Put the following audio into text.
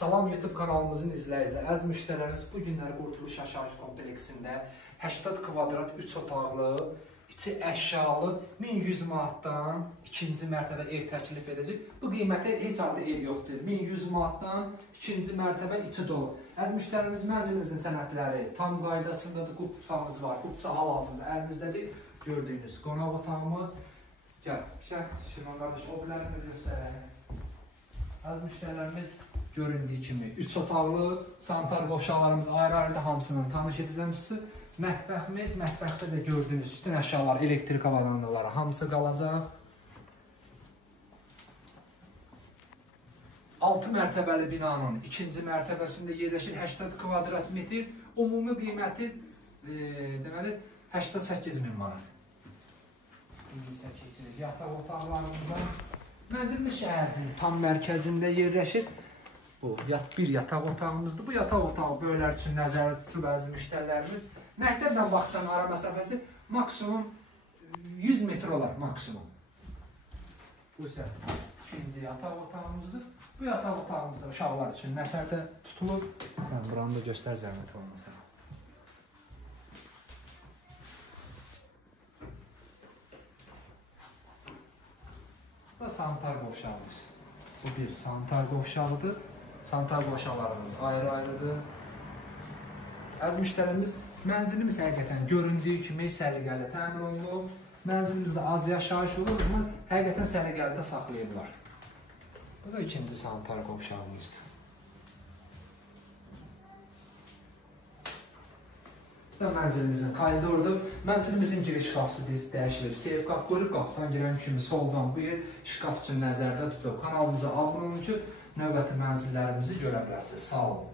Salam YouTube kanalımızın izləyiciləri, əziz müştərilərimiz, bu günləri Qurtuluş Yaşayış kompleksində 80 kvadrat 3 otaqlı, içi əşyalı 1100 manatdan ikinci mərtəbə ev təklif edəcək. Bu qiymətə heç halda ev yoxdur. 1100 manatdan ikinci mərtəbə içi dolu. Əziz müştərilərimiz, mənzilimizin sənədləri tam qaydasındadır, qupçamız var, qupça hal-hazırda əlimizdədir. Gördüyünüz qonaq otağımız. Gəl, Şirvan qardaş, o bilərini də göstərək. Əziz müştərilərimiz, göründüyü kimi 3 otaqlı, sanitar qovşaqlarımız ayrı-ayrıda hamısını tanış edəcəm sizi. Mətbəximiz, mətbəxdə də gördüyünüz bütün əşyalar, elektrik avadanlıqları hamısı qalacaq. 6 mərtəbəli binanın ikinci mərtəbəsində yerləşir 80 kvadrat metr. Ümumi qiyməti deməli 88.000 manat. Yataq otaqlarımızın mənzilimiz şəhərcinin tam mərkəzində yerləşir. Bu bir yataq otağımızdır. Bu yataq otağı böyüklər üçün nəzərdə tutulub əziz müştərilərimiz. Məktəblə bağçanın ara məsafəsi maksimum 100 metr olar maksimum. Bu isə ikinci yataq otağımızdır. Bu yataq otağımızda uşaqlar üçün nəzərdə tutulub. Mən buranı da göstər zəhmət olmasa. Bu da sanitar qovşağımız. Bu bir sanitar qovşağıdır. Sanitar qovşaqlarımız ayrı-ayrıdır. Əziz müştərimiz, mənzilimiz həqiqətən göründüyü kimi səliqəli təmin olunub. Mənzilimizdə az yaşayış olur, amma həqiqətən səliqəli də saxlayırlar. Bu da ikinci sanitar qovşağımızdır. Bu da mənzilimizin koridorudur. Mənzilimizin giriş qapısı dəyişilib. Seyf qapı qoyulub, qapıdan girən kimi soldan bu yer şkaf üçün nəzərdə tutub. Kanalımıza abunə olun ki, növbəti mənzillərimizi görə biləsiniz. Sağ olun.